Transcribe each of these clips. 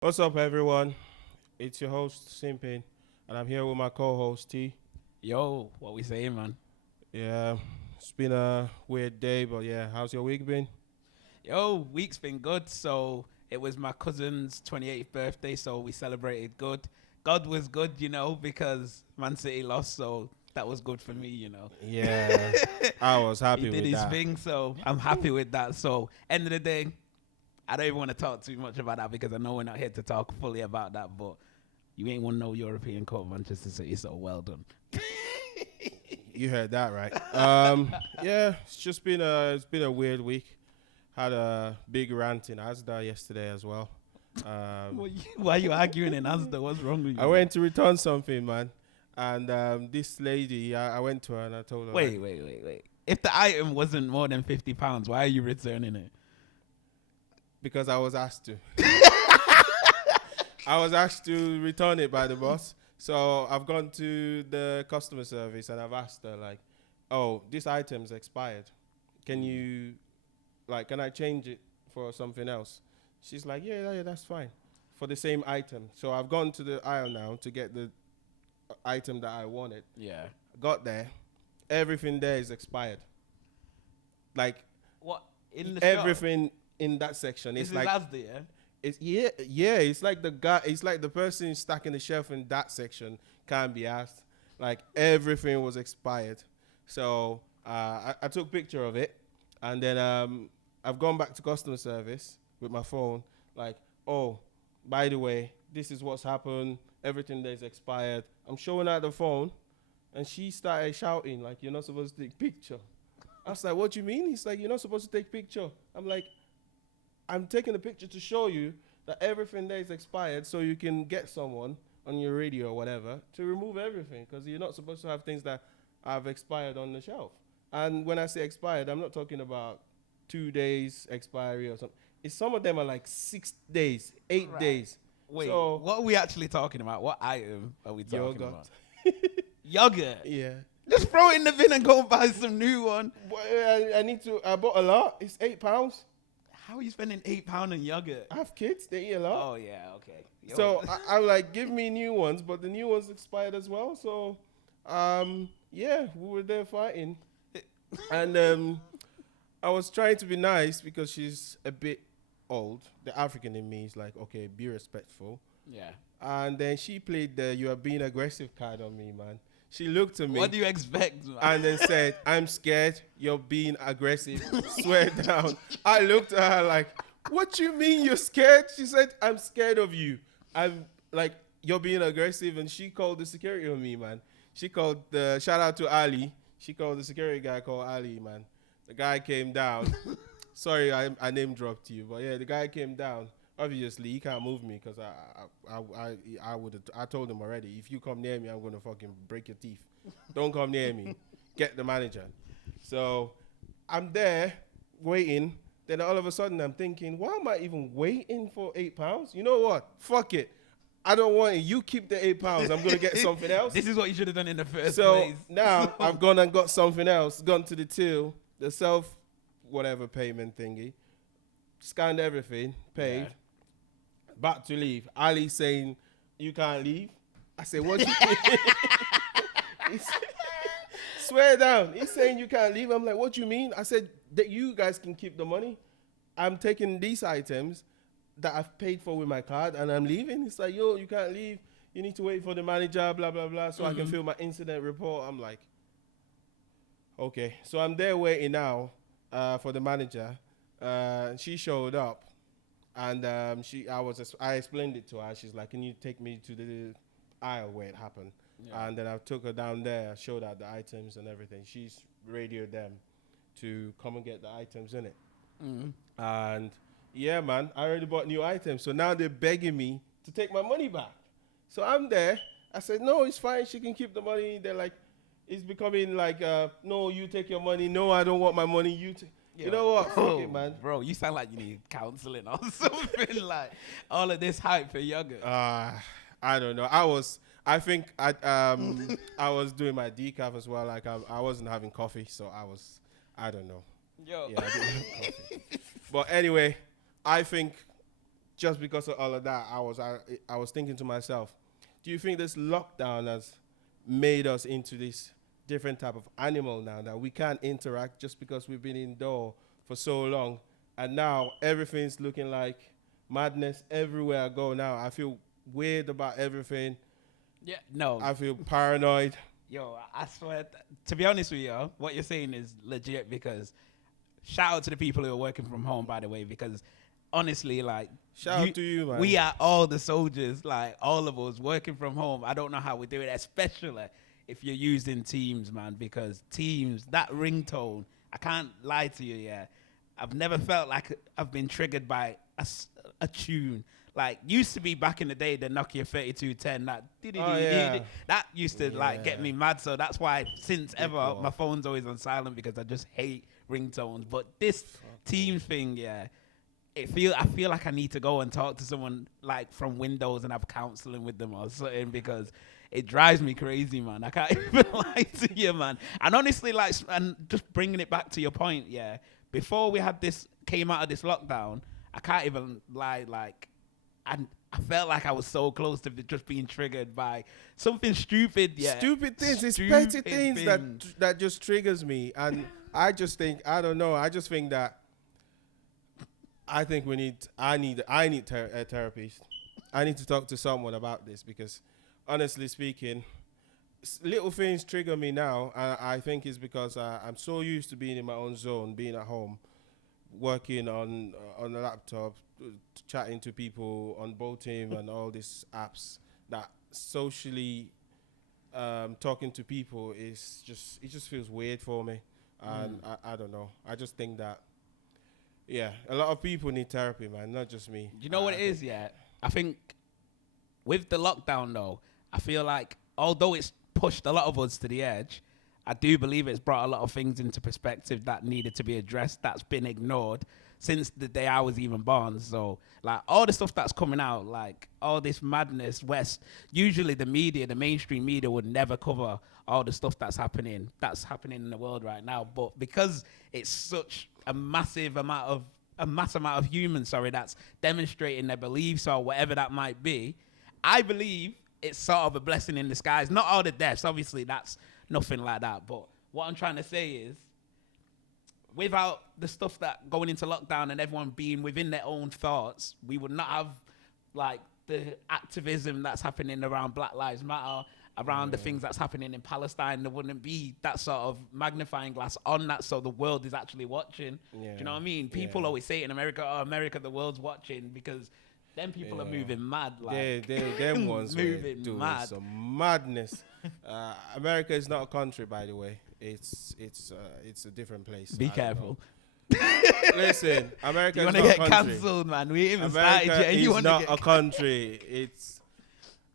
What's up, everyone? It's your host, Simpin, and I'm here with my co-host, T. Yo, what we saying, man? Yeah, it's been a weird day, but yeah, how's your week been? Yo, week's been good. So it was my cousin's 28th birthday, so we celebrated good. God was good, because Man City lost, so that was good for me. Yeah, I was He happy did with his that. thing, so I'm happy with that. So end of the day, I don't even want to talk too much about that because I know we're not here to talk fully about that, but you ain't won no European Cup, Manchester City, so well done. You heard that right. Yeah, it's been a weird week. Had a big rant in Asda yesterday as well. Um, Why are you arguing in Asda? What's wrong with I you? went to return something, man, and this lady, I went to her and I told her like, Wait. If the item wasn't more than £50, why are you returning it? because I was asked to. I was asked to return it by the boss. So I've gone to the customer service and I've asked her like, "Oh, this item's expired. Can you can I change it for something else?" She's like, "Yeah, that's fine." For the same item. So I've gone to the aisle now to get the item that I wanted. Yeah. Got there. Everything there is expired. Like What in the shop? everything in that section This is is like Asda, yeah. it's yeah. It's like the guy. It's like the person stacking the shelf in that section can't be asked. Like everything was expired. So I took picture of it, and then I've gone back to customer service with my phone. Like, oh, by the way, this is what's happened. Everything that's expired. I'm showing her the phone, and she started shouting like, "You're not supposed to take picture." I was like, "What do you mean?" He's like, "You're not supposed to take picture." I'm like, I'm taking a picture to show you that everything there is expired so you can get someone on your radio or whatever to remove everything because you're not supposed to have things that have expired on the shelf. And when I say expired, I'm not talking about 2 days expiry or something. It's some of them are like 6 days, 8 days. Wait, So what are we actually talking about? What item are we talking yogurt. about? Yogurt. Yeah. Just throw it in the bin and go buy some new one. But I need to. I bought a lot. It's £8. How are you spending £8 on yogurt? I have kids. They eat a lot. Oh yeah, okay. So I'm like, give me new ones, but the new ones expired as well. So, yeah, we were there fighting, and I was trying to be nice because she's a bit old. The African in me is like, okay, be respectful. yeah. And then she played the "you are being aggressive" card on me, man. She looked at me What do you expect, man? and then said, "I'm scared. You're being aggressive. Swear down." I looked at her like, "What you mean you're scared?" She said, "I'm scared of you. I'm like you're being aggressive." And she called the security on me, man. She called the shout out to Ali. She called the security guy called Ali, man. The guy came down. Sorry, I name dropped you, but yeah, the guy came down. Obviously, he can't move me because I would I told him already. If you come near me, I'm gonna fucking break your teeth. Don't come near me. Get the manager. So I'm there waiting. Then all of a sudden I'm thinking, why am I even waiting for £8? You know what? Fuck it. I don't want it. You keep the £8. I'm gonna get something else. This is what you should have done in the first So place. now I've gone and got something else. Gone to the till, the self whatever payment thingy. Scanned everything, paid. Yeah. About to leave. Ali saying, "You can't leave." I said, "What do you mean?" He said, swear down. He's saying you can't leave. I'm like, "What do you mean?" I said that you guys can keep the money. I'm taking these items that I've paid for with my card and I'm leaving. It's like, "Yo, you can't leave. You need to wait for the manager, blah, blah, blah, so I can fill my incident report." I'm like, okay. So I'm there waiting now for the manager. She showed up. And I explained it to her. She's like, "Can you take me to the aisle where it happened?" Yeah. And then I took her down there, showed her the items and everything. She's radioed them to come and get the items in it. And yeah, man, I already bought new items. So now they're begging me to take my money back. So I'm there. I said, "No, it's fine. She can keep the money." They're like, it's becoming like, "No, you take your money. No, I don't want my money. You take." You know what? Fuck it, man. Bro, you sound like you need counseling or something. Like all of this hype for yogurt. I don't know. I think I was doing my decaf as well. Like I wasn't having coffee, so I don't know. Yo. Yeah, I didn't have coffee. But anyway, I think just because of all of that, I was thinking to myself, do you think this lockdown has made us into this different type of animal now that we can't interact just because we've been indoor for so long, and now everything's looking like madness everywhere I go now. I feel weird about everything. Yeah, no. I feel paranoid. Yo, I swear, to be honest with you, what you're saying is legit because shout out to the people who are working from home, by the way, because honestly, like, Shout out to you, man. we are all the soldiers, like, all of us working from home. I don't know how we do it, especially if you're using Teams, man, because Teams, that ringtone, I can't lie to you, yeah. I've never felt like I've been triggered by a tune. Like, used to be back in the day, the Nokia 3210, that used to, like, get me mad. So that's why, since ever, my phone's always on silent because I just hate ringtones. But this Teams thing, yeah, I feel like I need to go and talk to someone, like, from Windows and have counseling with them or something because it drives me crazy, man. I can't even lie to you, man. And honestly, like, and just bringing it back to your point, yeah, before we came out of this lockdown, I can't even lie, like, and I felt like I was so close to just being triggered by something stupid. Yeah, stupid things. It's petty things that just triggers me, and I just think I don't know. I just think that I think I need a therapist. I need to talk to someone about this because, honestly speaking, little things trigger me now. I think it's because I'm so used to being in my own zone, being at home, working on a laptop, chatting to people on Boatim and all these apps, that socially talking to people it just feels weird for me. And I don't know. I just think that, yeah, a lot of people need therapy, man, not just me. You know what it is, yeah? I think with the lockdown, though, I feel like although it's pushed a lot of us to the edge, I do believe it's brought a lot of things into perspective that needed to be addressed that's been ignored since the day I was even born. So, like, all the stuff that's coming out, like, all this madness, usually the mainstream media would never cover all the stuff that's happening in the world right now. But because it's such a mass amount of humans, that's demonstrating their beliefs or whatever that might be, I believe it's sort of a blessing in disguise. Not all the deaths, obviously, that's nothing like that. But what I'm trying to say is, without the stuff that going into lockdown and everyone being within their own thoughts, we would not have, like, the activism that's happening around Black Lives Matter, around the things that's happening in Palestine. There wouldn't be that sort of magnifying glass on that, so the world is actually watching. Do you know what I mean? People always say in America, "Oh, America, the world's watching," because them people are moving mad. Like, them ones moving doing mad. some madness. America is not a country, by the way. It's a different place. Be careful. Listen, America You is want to not a get country. cancelled, man. We ain't even started America yet. is You want to not get a country. It's,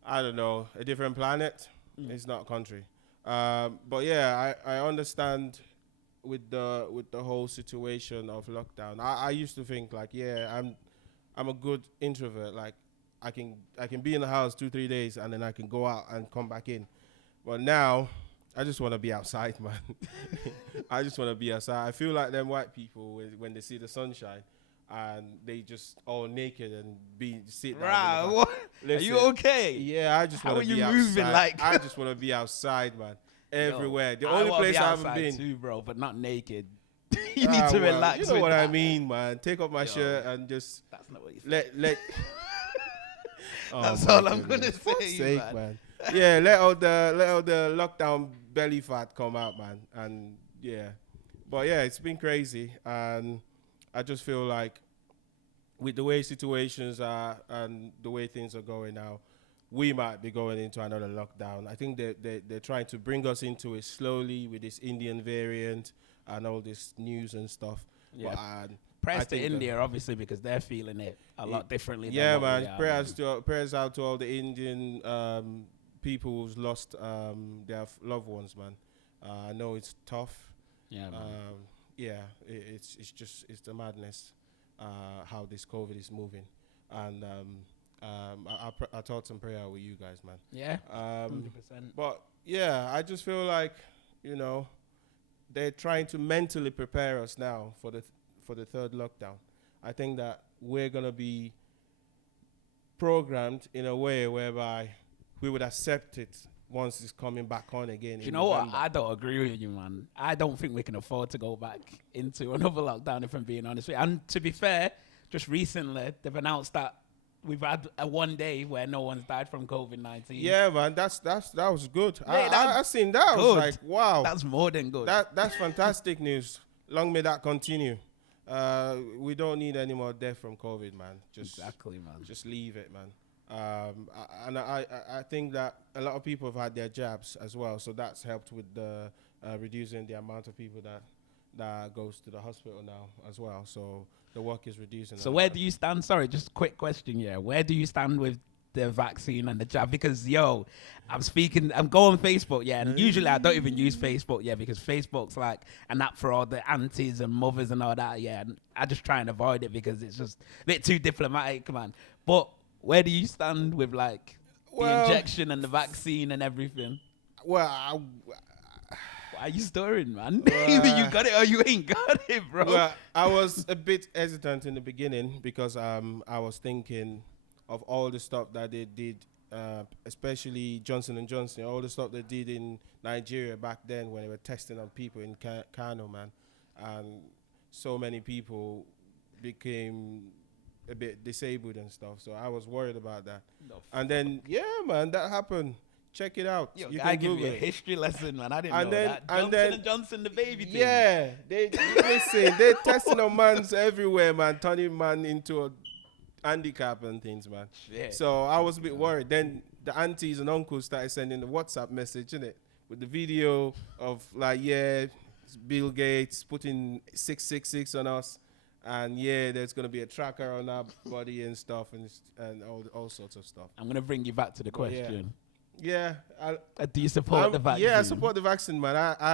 I don't know, a different planet. It's not a country. But yeah, I understand with the whole situation of lockdown. I used to think, like, yeah, I'm a good introvert. Like, I can be in the house 2-3 days and then I can go out and come back in. But now I just want to be outside, man. I just want to be outside. I feel like them white people when they see the sunshine and they just all naked and sit down. Right, what? Are you okay? Yeah, I just want to be outside. Moving like? I just want to be outside, man. Everywhere. Yo, The only place I haven't outside been too, bro, but not naked. You need to relax. You know with what that. I mean, man. Take off my shirt and just That's not what you said. let. That's my all I'm goodness. gonna Fuck's say, sake, man. Yeah, let all the lockdown belly fat come out, man. And yeah, but yeah, it's been crazy, and I just feel like with the way situations are and the way things are going now, we might be going into another lockdown. I think they're trying to bring us into it slowly with this Indian variant and all this news and stuff. Yeah. But, Prayers to India, obviously, because they're feeling it a lot differently. Yeah, than what man. we are, Prayers out to all the Indian people who's lost their loved ones, man. I know it's tough. Yeah, man. It's the madness how this COVID is moving, and I thought some prayer with you guys, man. Yeah, 100%. But yeah, I just feel like, you know, they're trying to mentally prepare us now for the third lockdown. I think that we're gonna be programmed in a way whereby we would accept it once it's coming back on again. You know what? I don't agree with you, man. I don't think we can afford to go back into another lockdown, if I'm being honest with you. And to be fair, just recently, they've announced that we've had a 1 day where no one's died from COVID-19. Yeah, man, that was good. Yeah, I seen that. I was like, wow. That's more than good. That's fantastic news. Long may that continue. We don't need any more death from COVID, man. Exactly, man. Just leave it, man. I think that a lot of people have had their jabs as well, so that's helped with the reducing the amount of people that goes to the hospital now as well. So the work is reducing. So where do you stand? Sorry, just a quick question. Yeah, where do you stand with the vaccine and the jab? Because I'm going on Facebook, yeah, and usually I don't even use Facebook, yeah, because Facebook's like an app for all the aunties and mothers and all that, yeah, and I just try and avoid it because it's just a bit too diplomatic, man. But where do you stand with like the injection and the vaccine and everything? Well, why are you stirring, man? Either you got it or you ain't got it, bro. Well, I was a bit hesitant in the beginning because I was thinking of all the stuff that they did, especially Johnson & Johnson, all the stuff they did in Nigeria back then when they were testing on people in Kano, man. And so many people became a bit disabled and stuff. So I was worried about that. And then, yeah, man, that happened. Check it out. Yo, I give you a history lesson, man. I didn't know that. And Johnson & Johnson, the baby thing. Yeah, listen, they're testing on mans everywhere, man, turning man into a handicap and things, man. Shit. So I was a bit worried. Then the aunties and uncles started sending the WhatsApp message, innit, with the video of like, yeah, Bill Gates putting 666 on us, and yeah, there's gonna be a tracker on our body and stuff, and all sorts of stuff. I'm gonna bring you back to the question. Yeah, do you support the vaccine? Yeah, I support the vaccine, man. I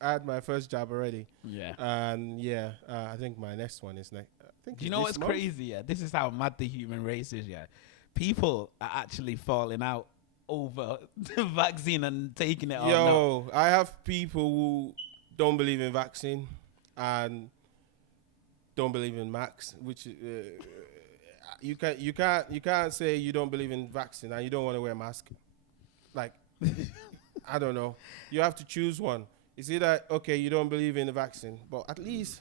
had my first jab already. Yeah, and yeah, I think my next one is next. Do you know what's crazy? Yeah, this is how mad the human race is. Yeah, people are actually falling out over the vaccine and taking it. Yo, I have people who don't believe in vaccine and don't believe in max, which you can't say you don't believe in vaccine and you don't want to wear a mask. Like, I don't know. You have to choose one. Is it that okay? You don't believe in the vaccine, but at least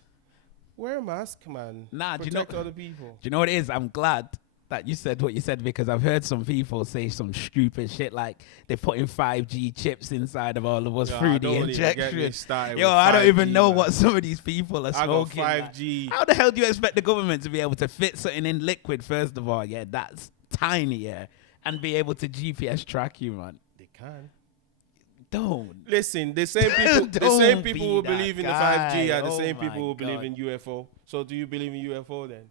wear a mask, man. Nah, protect other people. Do you know what it is? I'm glad that you said what you said because I've heard some people say some stupid shit like they're putting 5G chips inside of all of us through the injection. Yo, I don't even know what some of these people are smoking. 5G. How the hell do you expect the government to be able to fit something in liquid, first of all? Yeah, that's tiny, yeah, and be able to GPS track you, man. They can. Don't. Listen, the same people who believe in the 5G are the same people who believe in UFO. So do you believe in UFO then?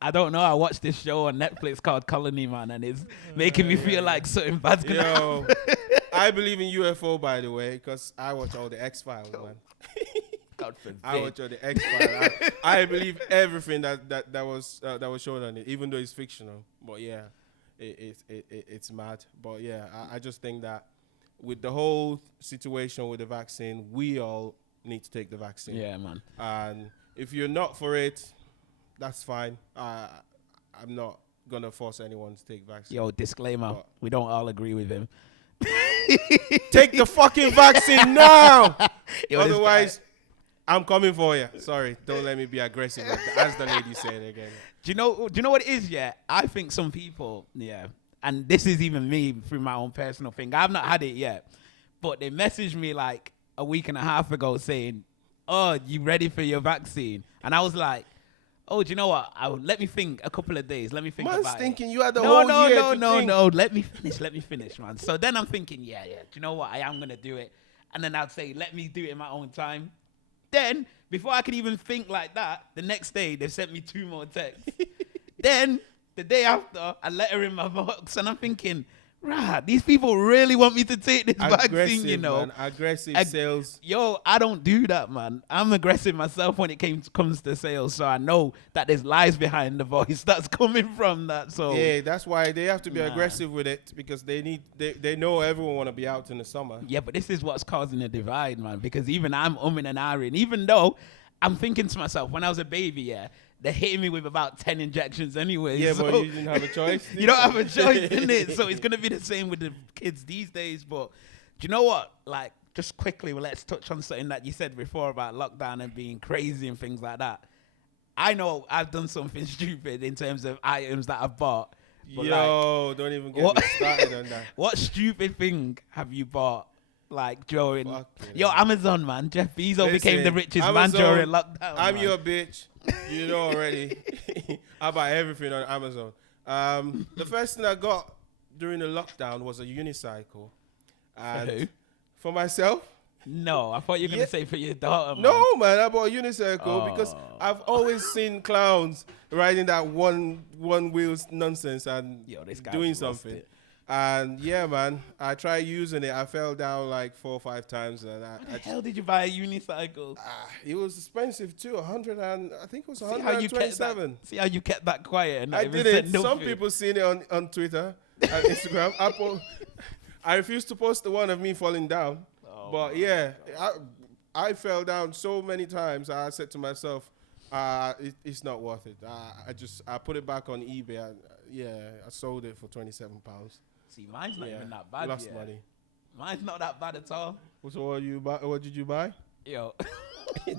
I don't know. I watched this show on Netflix called Colony, man, and it's making me feel like something bad's gonna happen. I believe in UFO, by the way, because I watch all the X-Files, man. God forbid. I watch all the X-Files. I believe everything that was shown on it, even though it's fictional. But yeah, it's mad. But yeah, I just think that with the whole situation with the vaccine, we all need to take the vaccine. Yeah, man. And if you're not for it, that's fine. I'm not gonna force anyone to take vaccine. Yo, disclaimer: we don't all agree with him. Take the fucking vaccine now. Yo, otherwise, I'm coming for you. Sorry, don't let me be aggressive, as the lady said again. Do you know what it is? Yeah, I think some people, yeah, and this is even me through my own personal thing. I've not had it yet, but they messaged me like a week and a half ago saying, "Oh, you ready for your vaccine?" And I was like, "Oh, do you know what? Let me think a couple of days. Let me think about thinking it." You had the whole year No. Let me finish, man. So then I'm thinking, yeah. Do you know what? I am going to do it. And then I'd say, let me do it in my own time. Then, before I could even think like that, the next day, they sent me 2 more texts. Then, the day after, a letter in my box. And I'm thinking, right, these people really want me to take this vaccine, you know. Man, aggressive sales. Yo, I don't do that, man. I'm aggressive myself when it comes to sales, so I know that there's lies behind the voice that's coming from that. So yeah, that's why they have to be aggressive with it, because they know everyone want to be out in the summer. Yeah, but this is what's causing a divide, man, because even I'm umming and ahhing, even though I'm thinking to myself, when I was a baby, yeah, they're hitting me with about 10 injections anyway. Yeah, so but you didn't have a choice. you don't have a choice in it. So it's going to be the same with the kids these days. But do you know what? Like, just quickly, well, let's touch on something that you said before about lockdown and being crazy and things like that. I know I've done something stupid in terms of items that I've bought. But Yo, don't even get me started on that. What stupid thing have you bought? Like during Fucking yo hell. Amazon, man. Jeff Bezos became the richest man Amazon, during lockdown. I'm man. your bitch. You know already. I buy everything on Amazon. The first thing I got during the lockdown was a unicycle. And who? for myself? No, I thought you were gonna say for your daughter. Man. No, man. I bought a unicycle because I've always seen clowns riding that one wheels nonsense and Yo, this guy doing lost something. it. And yeah, man, I tried using it. I fell down like 4 or 5 times, and How the hell did you buy a unicycle? it was expensive too. 100 and I think it was See how you kept 127. that, see how you kept that quiet and not I even did said it. nothing. Some people seen it on Twitter and Instagram. I refused to post the one of me falling down. But yeah, I fell down so many times. I said to myself, it's not worth it. I put it back on eBay. I sold it for £27. See, mine's not even that bad. Lost yet. money. Mine's not that bad at all. So what did you buy? Yo.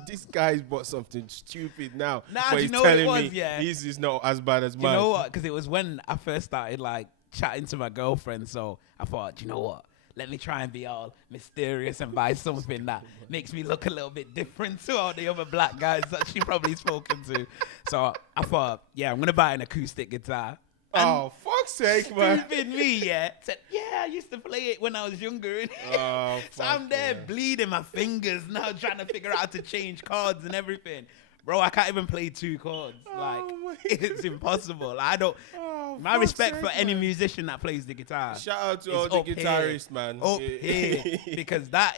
This guy's bought something stupid now. Nah, but do he's you know what it telling was? me Yeah. his is not as bad as You mine. know what? Because it was when I first started like chatting to my girlfriend. So I thought, do you know what? Let me try and be all mysterious and buy something that makes me look a little bit different to all the other black guys that she probably spoken to. So I thought, yeah, I'm going to buy an acoustic guitar. Oh, fuck's sake, man. Stupid me, yeah. Said, yeah, I used to play it when I was younger. Oh, So I'm fuck there yeah. bleeding my fingers now, trying to figure out how to change chords and everything. Bro, I can't even play 2 chords. Like, my it's impossible. I don't. Oh, My fuck's respect sake, for any man. musician that plays the guitar. Shout out to It's all the up here. guitarists, man. Up here, because that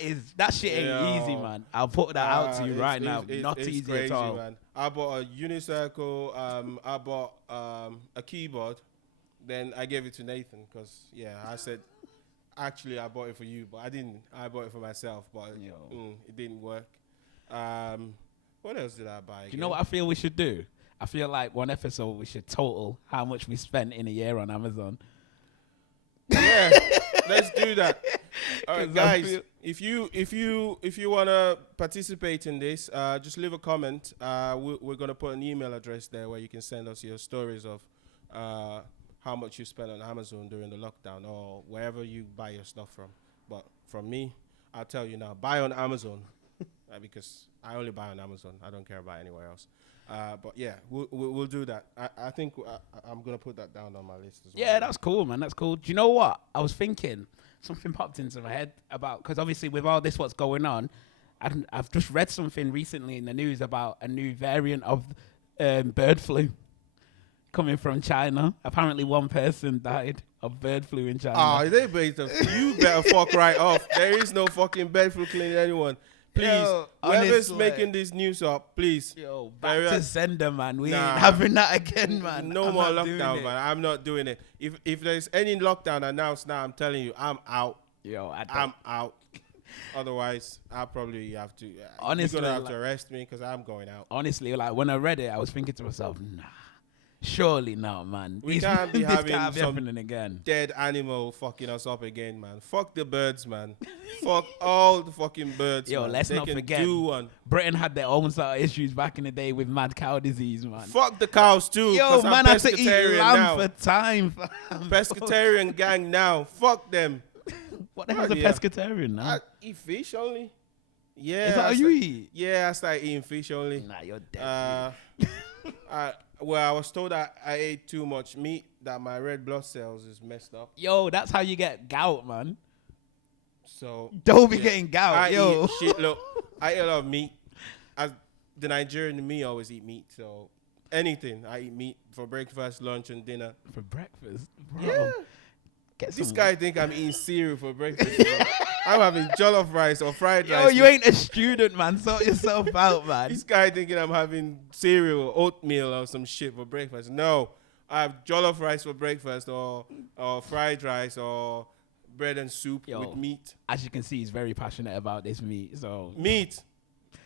shit ain't Yo. easy, man. I'll put that out to you right now. Not it's easy crazy, at all. man. I bought a unicycle. I bought a keyboard. Then I gave it to Nathan because I said, actually I bought it for you, but I didn't. I bought it for myself, but it didn't work. What else did I buy? Do you know what I feel we should do? I feel like one episode we should total how much we spent in a year on Amazon. Yeah, let's do that. All right, 'Cause I guys. feel- If you wanna participate in this, just leave a comment. We're gonna put an email address there where you can send us your stories of how much you spent on Amazon during the lockdown or wherever you buy your stuff from. But from me, I'll tell you now, buy on Amazon because I only buy on Amazon. I don't care about anywhere else. But yeah, we'll do that. I think I'm gonna put that down on my list as well. Yeah, that's cool, man. That's cool. Do you know what? I was thinking, something popped into my head about, because obviously with all this what's going on, I've just read something recently in the news about a new variant of bird flu coming from China. Apparently 1 person died of bird flu in China. Oh, you better fuck right off. There is no fucking bird flu killing anyone. Please, Yo, whoever's honestly. making this news up, please. Yo, back Very- to sender, man. We Nah. ain't having that again, man. No I'm more not doing lockdown, it. man. I'm not doing it. If there's any lockdown announced now, I'm telling you, I'm out. Yo, I'm out. Otherwise, I'll probably have to. Honestly, you're gonna have like- to arrest me because I'm going out. Honestly, like when I read it, I was thinking to myself, nah, surely not, man. We can't be this having can't be some- happening again. Dead animal fucking us up again, man. Fuck the birds, man. Fuck all the fucking birds. Yo, man. let's They not can forget. do one. Britain had their own sort of issues back in the day with mad cow disease, man. Fuck the cows too. Yo, 'cause I'm man, I have to eat pescatarian lamb now. for time, fam. Pescatarian gang now. Fuck them. What the hell's a Yeah. pescatarian now? I eat fish only. Yeah. Is that I how you sta- eat? Yeah, I started eating fish only. Nah, you're dead. Well, I was told that I ate too much meat, that my red blood cells is messed up. Yo, that's how you get gout, man. So Don't be yeah. getting gout, I yo. eat shit. Look, I eat a lot of meat. As the Nigerian in me always eat meat. So anything, I eat meat for breakfast, lunch, and dinner. For breakfast, bro. Yeah. Get This some- guy think I'm eating cereal for breakfast. bro. I'm having jollof rice or fried Yo, rice. you ain't a student, man. Sort yourself out, man. This guy thinking I'm having cereal or oatmeal or some shit for breakfast. No, I have jollof rice for breakfast or fried rice or bread and soup Yo. with meat. As you can see, he's very passionate about this meat. So Meat.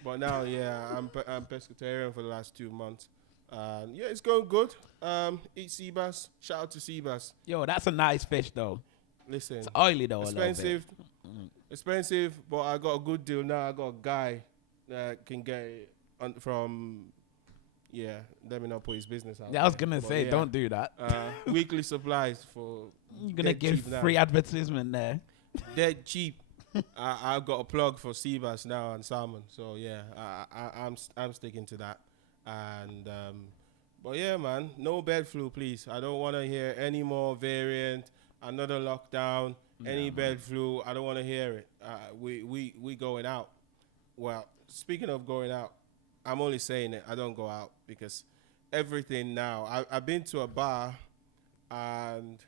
But now, yeah, I'm pescatarian for the last 2 months. Yeah, it's going good. Eat sea bass. Shout out to sea bass. Yo, that's a nice fish though. Listen, It's oily though a little bit. expensive, expensive, but I got a good deal now. I got a guy that can get it from. Yeah, let me not put his business out. Yeah, I was there, gonna but say, yeah, don't do that. Weekly supplies for You're gonna dead give cheap now. free advertisement there. Dead cheap. I've got a plug for sea bass now and salmon. So yeah, I'm sticking to that. And but yeah, man, no bird flu, please. I don't want to hear any more variant, another lockdown, any bird flu. I don't want to hear it. We going out. Well, speaking of going out, I'm only saying it. I don't go out because everything now. I've been to a bar, and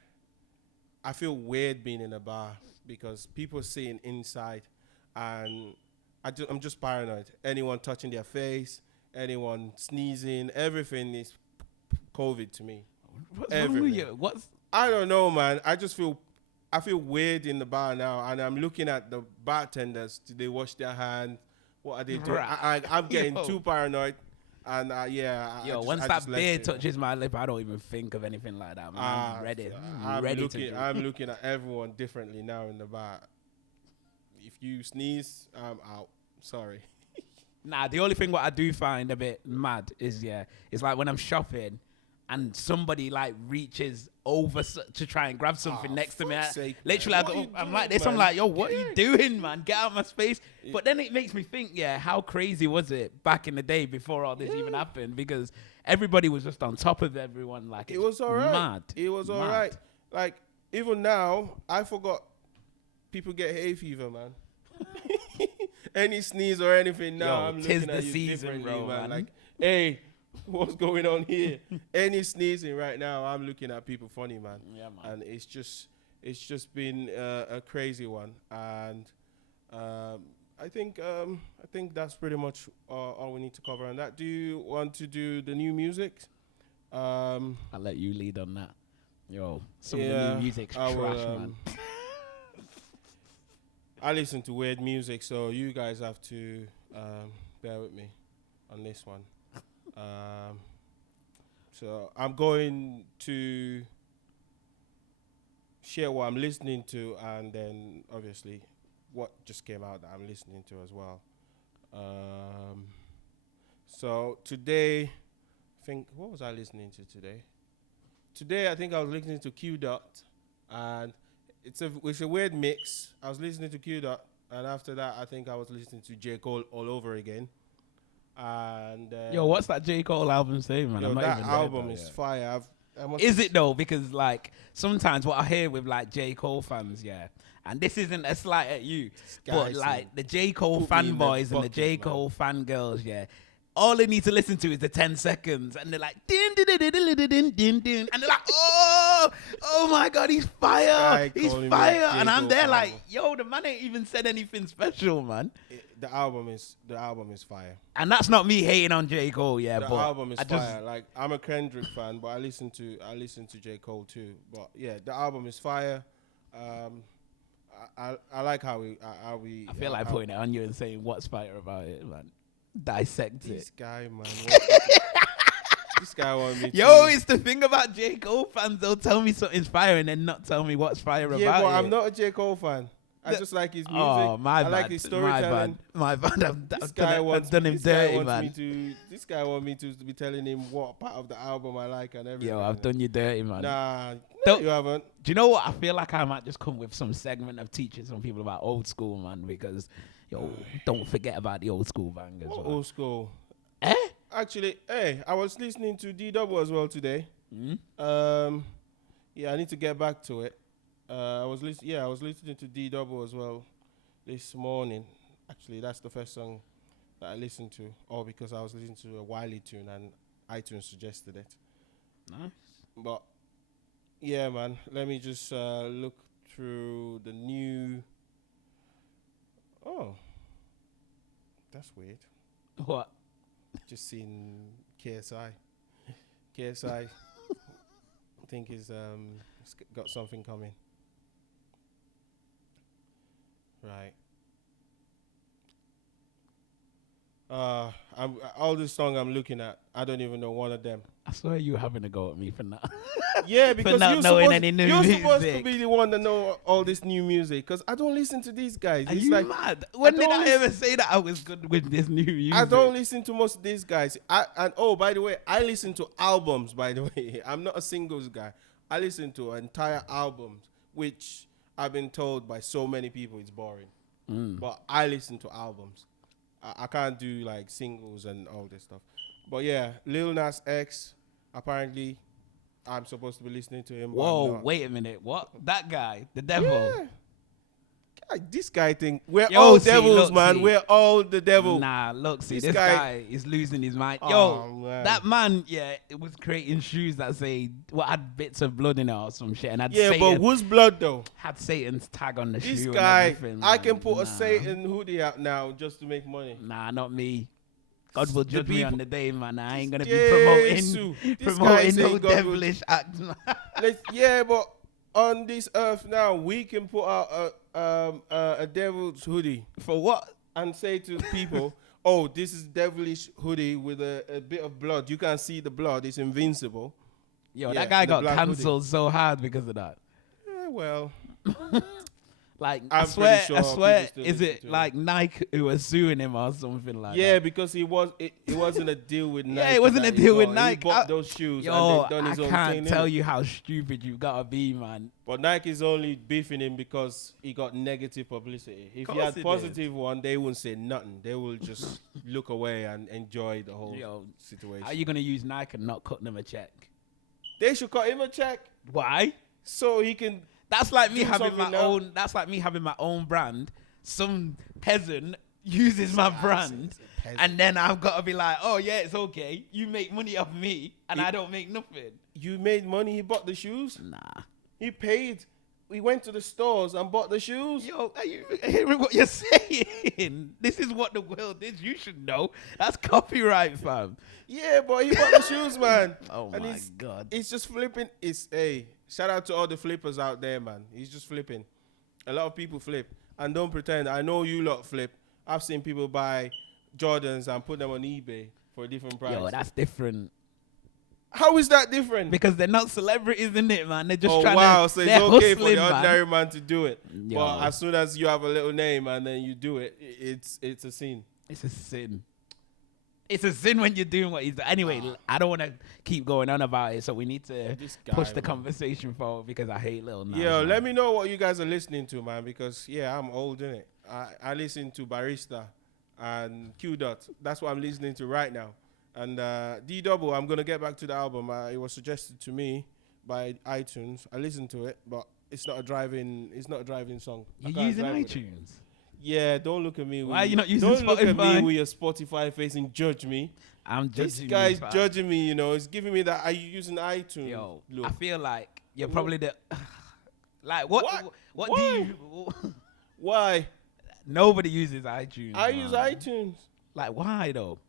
I feel weird being in a bar because people sitting inside, and I'm just paranoid. Anyone touching their face, anyone sneezing, everything is COVID to me. What's wrong with Everything. you? What's I don't know, man. I feel weird in the bar now, and I'm looking at the bartenders. Do they wash their hands? What are they doing? I'm getting Yo. too paranoid, and yeah. Yo, once that beer touches my lip, I don't even think of anything like that, man. I'm ready. I'm ready to do. I'm looking at everyone differently now in the bar. If you sneeze, I'm out. Sorry. Nah, the only thing what I do find a bit mad is, it's like when I'm shopping and somebody like reaches over to try and grab something next to me. Literally, I'm like this. I'm like, yo, what are you doing, man? Get out of my space. But then it makes me think, how crazy was it back in the day before all this even happened? Because everybody was just on top of everyone. Like, It was all right. Mad. It was all right. Like, even now, I forgot people get hay fever, man. Any sneeze or anything now, I'm looking at you differently, bro, man. Like, hey, what's going on here? Any sneezing right now, I'm looking at people funny, man. Yeah, man. And it's just been a crazy one. And I think that's pretty much all we need to cover on that. Do you want to do the new music? I'll let you lead on that. Yo, some of the new music's trash, man. I listen to weird music, so you guys have to bear with me on this one. So I'm going to share what I'm listening to, and then obviously what just came out that I'm listening to as well. So today, what was I listening to today? Today I think I was listening to Q Dot, and it's a weird mix. I was listening to Q Dot, and after that I think I was listening to J. Cole all over again. And yo, what's that J. Cole album saying, man? Yo, I'm not that even album is fire. Is it though? Because like sometimes what I hear with like J. Cole fans, and this isn't a slight at you, but like the J. Cole fanboys and the J. Cole fangirls, all they need to listen to is the 10 seconds, and they're like, din, din, din, din, din, din, din, din, and they're like, oh my God, he's fire, he's fire, and I'm there like, yo, the man ain't even said anything special, man. The album is fire, and that's not me hating on J. Cole, the but album is fire. Like, I'm a Kendrick fan, but I listen to J. Cole too. But yeah, the album is fire. I like how we. I feel like putting it on you and saying what's fire about it, man. Dissect this it. guy, man. This guy want me. Yo, it's the thing about J. Cole fans. They'll tell me something's fire and then not tell me what's fire about it. Yeah, but I'm not a J. Cole fan. I just like his music. Oh, my bad. Like his storytelling. My bad. I've done him dirty, man. This guy wants me to be telling him what part of the album I like and everything. Yo, I've done you dirty, man. Nah, you haven't. Do you know what? I feel like I might just come with some segment of teaching some people about old school, man, because, yo, don't forget about the old school bangers. What old school? Actually, I was listening to D-Double as well today. Yeah, I need to get back to it. I was listening to D-Double as well this morning. Actually, that's the first song that I listened to, all because I was listening to a Wiley tune and iTunes suggested it. Nice. But yeah, man, let me just look through the new. Oh, that's weird. What? Just seen KSI. KSI, I think is got something coming. Right. All the song I'm looking at, I don't even know one of them. I swear you were having a go at me for not. Yeah, For because not knowing any new you're supposed to music. be the one to know all this new music. Because I don't listen to these guys. Are It's you like mad? When did don't I ever say that I was good with this new music? I don't listen to most of these guys. And oh, by the way, I listen to albums. By the way, I'm not a singles guy. I listen to entire albums, which I've been told by so many people it's boring. But I listen to albums. I can't do like singles and all this stuff. But yeah, Lil Nas X. Apparently, I'm supposed to be listening to him. But I'm Whoa, not. wait a minute. What? That guy, the devil. Yeah. This guy think we're Yo, all see, devils, look, man. see. We're all the devil. Nah, look, see, This this guy- guy is losing his mind. Oh, Yo, man. that man, yeah, it was creating shoes that say what had bits of blood in it or some shit, and had Yeah, Satan, but whose blood though? had Satan's tag on the This shoe. guy, and everything, I man. can put Nah. a Satan hoodie out now just to make money. Nah, not me. God will The judge me on people- the day, man. I ain't gonna be Jesu. promoting This guy saying no God will- devilish act. Man. Yeah, but on this earth now, we can put out a devil's hoodie For what? and say to people, "Oh, this is devilish hoodie with a bit of blood. You can't see the blood; it's invincible." Yo, Yeah, that guy the got black hoodie. cancelled so hard because of that. Yeah, well, Like, I'm I swear, pretty I sure swear, people still is listen it to him. like Nike who was suing him or something like yeah, that? because it wasn't a deal with Nike. Yeah, it wasn't that a he deal with got. Nike. He bought I- those shoes Yo, and then done I his own can't thing. tell innit? you how stupid you gotta be, man. But Nike's only beefing him because he got negative publicity. If he Course had it positive one, they wouldn't say nothing. They will just look away and enjoy the whole Yo, situation. how you gonna use Nike and not cut them a check? They should cut him a check Why? so he can. That's like me Do having my something now. own. That's like me having my own brand. Some peasant uses my brand, and then I've got to be like, oh yeah, it's okay. You make money off me, and I don't make nothing. You made money. He bought the shoes. Nah. He paid. We went to the stores and bought the shoes. Yo, are you hearing what you're saying? This is what the world is. You should know. That's copyright, fam. Yeah, but he bought the shoes, man. Oh And my he's- God. It's just flipping. It's shout out to all the flippers out there, man. He's just flipping. A lot of people flip. And don't pretend. I know you lot flip. I've seen people buy Jordans and put them on eBay for a different price. Yo, that's different. How is that different? Because they're not celebrities, in it, man. They're just Oh trying wow, to. so it's they're okay for hustling, the man. ordinary man to do it. Yo. But as soon as you have a little name and then you do it, it's a sin. It's a sin. It's a sin when you're doing what he's doing. Anyway, I don't want to keep going on about it, so we need to This guy, push the man. conversation forward because I hate Lil Nas. Yo, man. let me know what you guys are listening to, man, because yeah, I'm old, innit? I listen to Barista and Q Dot. That's what I'm listening to right now. And D Double, I'm gonna get back to the album. It was suggested to me by iTunes. I listened to it, but it's not a driving song. I You're can't using drive with it. iTunes. Yeah, don't look at me. Why are you not using Don't look at me Spotify? with your Spotify face and judge me. I'm This judging guy's you, fam. judging me. You know, he's giving me that. Are you using iTunes? Yo, look. I feel like you're What? probably the. Like what? What? What Why? do you? Why? Nobody uses iTunes. I use man. iTunes Like why though?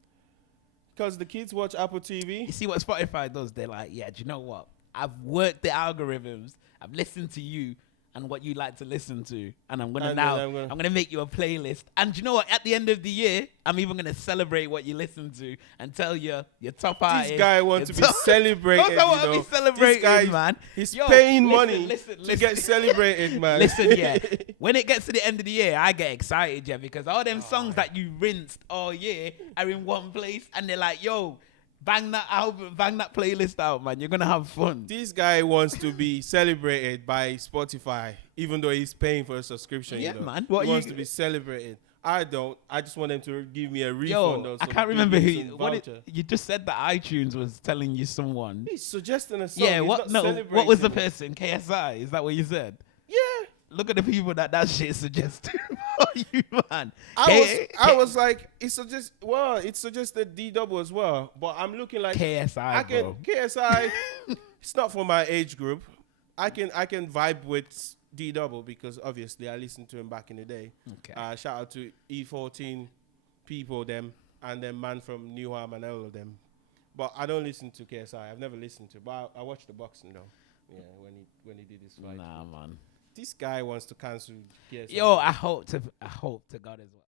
because the kids watch Apple TV. You see what Spotify does? They're like, yeah, do you know what? I've worked the algorithms. I've listened to you and what you like to listen to, and I'm gonna And now then I'm I'm gonna- gonna make you a playlist. And do you know what? At the end of the year, I'm even gonna celebrate what you listen to and tell you your top artist. This guy wants to your be top- celebrated. Of course I want to you know. be celebrated, This guy, man. He's Yo, paying listen, money listen, to get celebrated, man. Listen, yeah. When it gets to the end of the year, I get excited, yeah, because all them Oh, songs that you rinsed all year are in one place, and they're like, yo, bang that album, bang that playlist out, man. You're gonna have fun. This guy wants to be celebrated by Spotify, even though he's paying for a subscription. Yeah, you know. man. He What wants you- to be celebrated. I don't. I just want them to give me a refund. Yo, or I some can't remember some who. What voucher. you just said that iTunes was telling you someone. He's suggesting a song. Yeah, He's what? not No, what was the celebrating it. person? KSI? Is that what you said? Yeah. Look at the people that shit suggests for you, man. I was like, it suggested D Double as well, but I'm looking like KSI, bro. KSI. It's not for my age group. I can vibe with D Double because obviously I listened to him back in the day. Okay. Shout out to E14 people them and then man from Newham and all of them. But I don't listen to KSI. I've never listened to, but I watched the boxing though. Yeah, when he did his fight. Nah, man. This guy wants to cancel KSI. Yo, I hope to God as well.